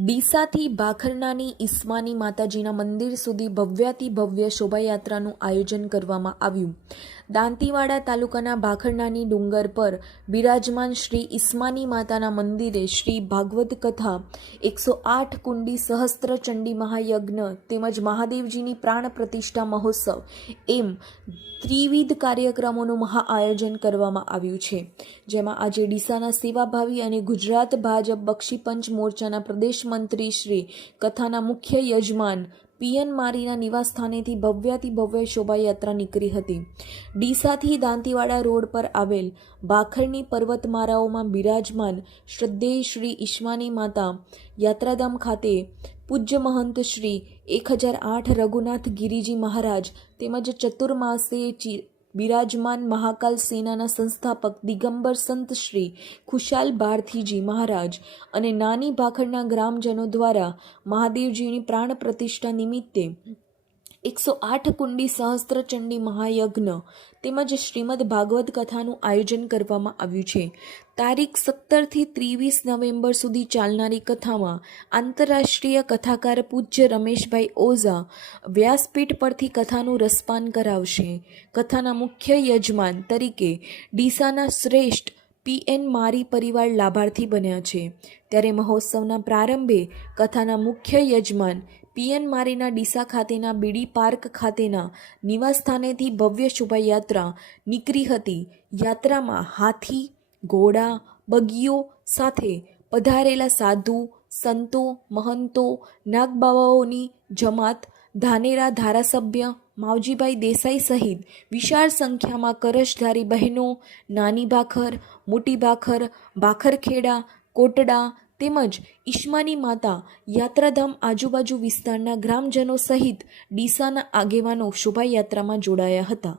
ડીસાથી ભાખરનાની ઈસ્માની માતાજીના મંદિર સુધી ભવ્યાતિ ભવ્ય શોભાયાત્રાનું આયોજન કરવામાં આવ્યું. દાંતીવાડા તાલુકાના ભાખરનાની ડુંગર પર બિરાજમાન શ્રી ઈસ્માની માતાના મંદિરે શ્રી ભાગવત કથા, એકસો આઠ કુંડી સહસ્ત્ર ચંડી મહાયજ્ઞ તેમજ મહાદેવજીની પ્રાણ પ્રતિષ્ઠા મહોત્સવ એમ ત્રિવિધ કાર્યક્રમોનું મહા આયોજન કરવામાં આવ્યું છે. જેમાં આજે ડીસાના સેવાભાવી અને ગુજરાત ભાજપ બક્ષીપંચ મોરચાના પ્રદેશ મંત્રી શ્રી, કથાના મુખ્ય યજમાન પીએન મારીના નિવાસસ્થાનેથી ભવ્યાથી ભવ્ય શોભાયાત્રા નીકળી હતી. ડીસાથી દાંતીવાડા રોડ પર આવેલ ભાખરની પર્વતમારાઓમાં બિરાજમાન શ્રદ્ધેય શ્રી ઈશ્વાની માતા, યાત્રાધામ ખાતે પૂજ્ય મહંત શ્રી, એક હજાર આઠ રઘુનાથ ગિરિજી મહારાજ તેમજ ચતુર્માસે બિરાજમાન મહાકાલ સેનાના સંસ્થાપક દિગંબર સંત શ્રી ખુશાલ ભારતીજી મહારાજ અને નાની ભાખડના ગ્રામજનો દ્વારા મહાદેવજીની પ્રાણ પ્રતિષ્ઠા નિમિત્તે એકસો આઠ કુંડી સહસ્ત્રચંડી મહાયજ્ઞ તેમજ શ્રીમદ ભાગવત કથાનું આયોજન કરવામાં આવ્યું છે. તારીખ સત્તરથી ત્રેવીસ નવેમ્બર સુધી ચાલનારી કથામાં આંતરરાષ્ટ્રીય કથાકાર પૂજ્ય રમેશભાઈ ઓઝા વ્યાસપીઠ પરથી કથાનું રસપાન કરાવશે. કથાના મુખ્ય યજમાન તરીકે ડીસાના શ્રેષ્ઠ પીએન મારી પરિવાર લાભાર્થી બન્યા છે. ત્યારે મહોત્સવના પ્રારંભે કથાના મુખ્ય યજમાન પીએન મારીના ડીસા ખાતેના બીડી પાર્ક ખાતેના નિવાસસ્થાનેથી ભવ્ય શોભાયાત્રા નીકળી હતી. યાત્રામાં હાથી, ઘોડા બગીઓ સાથે પધારેલા સાધુ, સંતો, મહંતો, નાગબાવાઓની જમાત, ધાનેરા ધારાસભ્ય માવજીભાઈ દેસાઈ સહિત વિશાળ સંખ્યામાં કરશધારી બહેનો, નાની ભાખર, મોટી ભાખર, ભાખરખેડા, કોટડા તેમજ ઈશ્માની માતા યાત્રાધામ આજુબાજુ વિસ્તારના ગ્રામજનો સહિત ડીસાના આગેવાનો શોભાયાત્રામાં જોડાયા હતા.